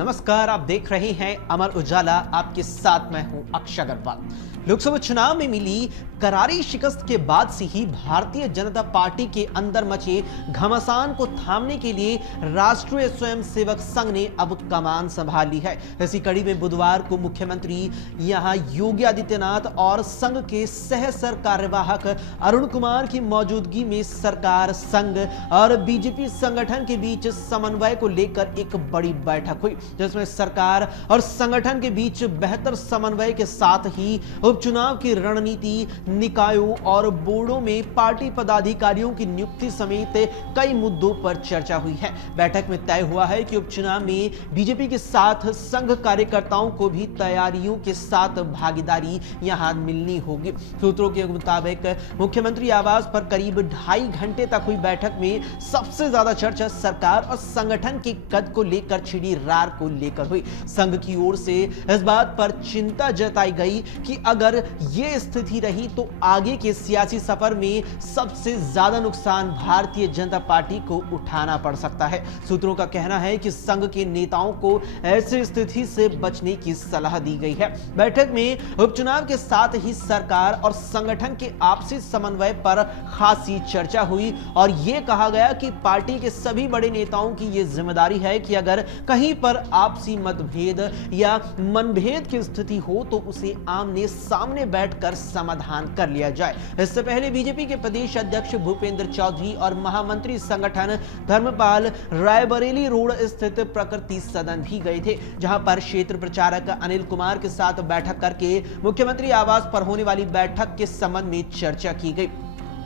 नमस्कार, आप देख रहे हैं अमर उजाला। आपके साथ मैं हूं अक्षय अग्रवाल। लोकसभा चुनाव में मिली करारी शिकस्त के बाद से ही भारतीय जनता पार्टी के अंदर मचे घमासान को थामने के लिए राष्ट्रीय स्वयंसेवक संघ ने अब कमान संभाल ली है। इसी कड़ी में बुधवार को मुख्यमंत्री यहां योगी आदित्यनाथ और संघ के सह कार्यवाहक अरुण कुमार की मौजूदगी में सरकार, संघ और बीजेपी संगठन के बीच समन्वय को लेकर एक बड़ी बैठक हुई, जिसमें सरकार और संगठन के बीच बेहतर समन्वय के साथ ही उपचुनाव की रणनीति, निकायों और बोर्डों में पार्टी पदाधिकारियों की नियुक्ति समेत कई मुद्दों पर चर्चा हुई है। बैठक में तय हुआ है कि उपचुनाव में बीजेपी के साथ संघ कार्यकर्ताओं को भी तैयारियों के साथ भागीदारी यहां मिलनी होगी। सूत्रों के मुताबिक मुख्यमंत्री आवास पर करीब 2.5 घंटे तक हुई बैठक में सबसे ज्यादा चर्चा सरकार और संगठन के कद को लेकर छिड़ी रार को लेकर हुई। संघ की ओर से इस बात पर चिंता जताई गई कि अगर यह स्थिति रही तो आगे के सियासी सफर में सबसे ज्यादा नुकसान भारतीय जनता पार्टी को उठाना पड़ सकता है। सूत्रों का कहना है कि संघ के नेताओं को ऐसी स्थिति से बचने की सलाह दी गई है। बैठक में उपचुनाव के साथ ही सरकार और संगठन के आपसी समन्वय पर खासी चर्चा हुई और यह कहा गया कि पार्टी के सभी बड़े नेताओं की यह जिम्मेदारी है कि अगर कहीं पर आपसी मतभेद या मनभेद की स्थिति हो तो उसे आमने सामने बैठकर समाधान कर लिया जाए। इससे पहले बीजेपी के प्रदेश अध्यक्ष भूपेंद्र चौधरी और महामंत्री संगठन धर्मपाल रायबरेली रोड स्थित प्रकृति सदन भी गए थे, जहां पर क्षेत्र प्रचारक अनिल कुमार के साथ बैठक करके मुख्यमंत्री आवास पर होने वाली बैठक के संबंध में चर्चा की गई।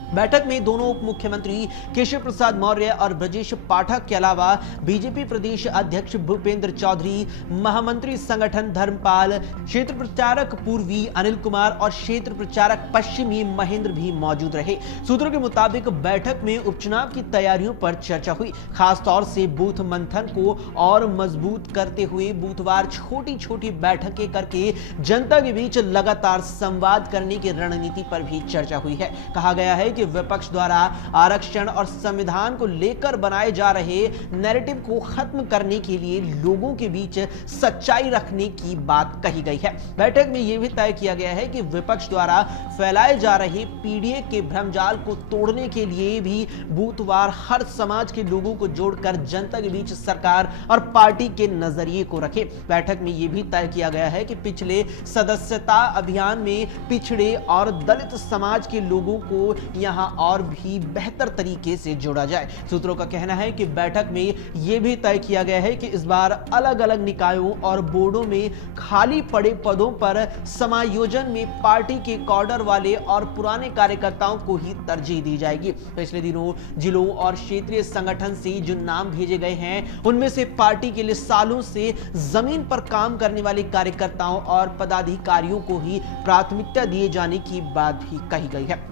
बैठक में दोनों उप मुख्यमंत्री केशव प्रसाद मौर्य और ब्रजेश पाठक के अलावा बीजेपी प्रदेश अध्यक्ष भूपेंद्र चौधरी, महामंत्री संगठन धर्मपाल, क्षेत्र प्रचारक पूर्वी अनिल कुमार और क्षेत्र प्रचारक पश्चिमी महेंद्र भी मौजूद रहे। सूत्रों के मुताबिक बैठक में उपचुनाव की तैयारियों पर चर्चा हुई, खासतौर से बूथ मंथन को और मजबूत करते हुए बूथवार छोटी छोटी बैठकें करके जनता के बीच लगातार संवाद करने की रणनीति पर भी चर्चा हुई है। कहा गया है कि विपक्ष द्वारा आरक्षण और संविधान को लेकर बनाए जा रहे नैरेटिव को खत्म करने के लिए लोगों के बीच सच्चाई रखने की बात कही गई है। बैठक में यह भी तय किया गया है कि विपक्ष द्वारा फैलाए जा रहे पीडीए के भ्रमजाल को तोड़ने के लिए भी बूथवार हर समाज के लोगों को जोड़कर जनता के बीच सरकार और पार्टी के नजरिए को रखे। बैठक में यह भी तय किया गया है कि पिछले सदस्यता अभियान में पिछड़े और दलित समाज के लोगों को यहां और भी बेहतर तरीके से जोड़ा जाए। सूत्रों का कहना है कि बैठक में यह भी तय किया गया है कि इस बार अलग अलग निकायों और बोर्डों में खाली पड़े पदों पर समायोजन में पार्टी के कॉडर वाले और पुराने कार्यकर्ताओं को ही तरजीह दी जाएगी। पिछले दिनों जिलों और क्षेत्रीय संगठन से जो नाम भेजे गए हैं उनमें से पार्टी के लिए सालों से जमीन पर काम करने वाले कार्यकर्ताओं और पदाधिकारियों को ही प्राथमिकता दिए जाने की बात भी कही गई है।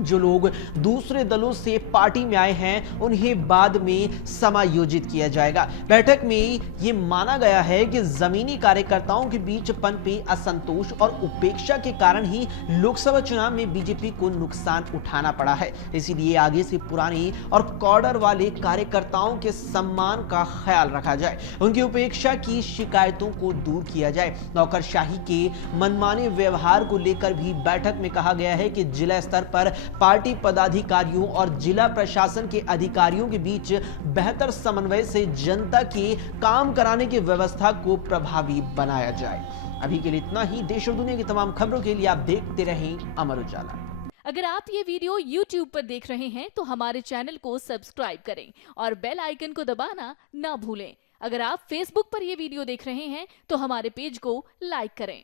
जो लोग दूसरे दलों से पार्टी में आए हैं उन्हें बाद में समायोजित किया जाएगा। बैठक में यह माना गया है कि जमीनी कार्यकर्ताओं के बीच पनपे असंतोष और उपेक्षा के कारण ही लोकसभा चुनाव में बीजेपी को नुकसान उठाना पड़ा है। इसीलिए आगे से पुराने और कॉडर वाले कार्यकर्ताओं के सम्मान का ख्याल रखा जाए, उनकी उपेक्षा की शिकायतों को दूर किया जाए। नौकरशाही के मनमाने व्यवहार को लेकर भी बैठक में कहा गया है कि जिला स्तर पर पार्टी पदाधिकारियों और जिला प्रशासन के अधिकारियों के बीच बेहतर समन्वय से जनता के काम कराने की व्यवस्था को प्रभावी बनाया जाए। अभी के लिए इतना ही। देश और दुनिया की तमाम खबरों के लिए आप देखते रहें अमर उजाला। अगर आप ये वीडियो YouTube पर देख रहे हैं तो हमारे चैनल को सब्सक्राइब करें और बेल आइकन को दबाना ना भूलें। अगर आप Facebook पर ये वीडियो देख रहे हैं तो हमारे पेज को लाइक करें।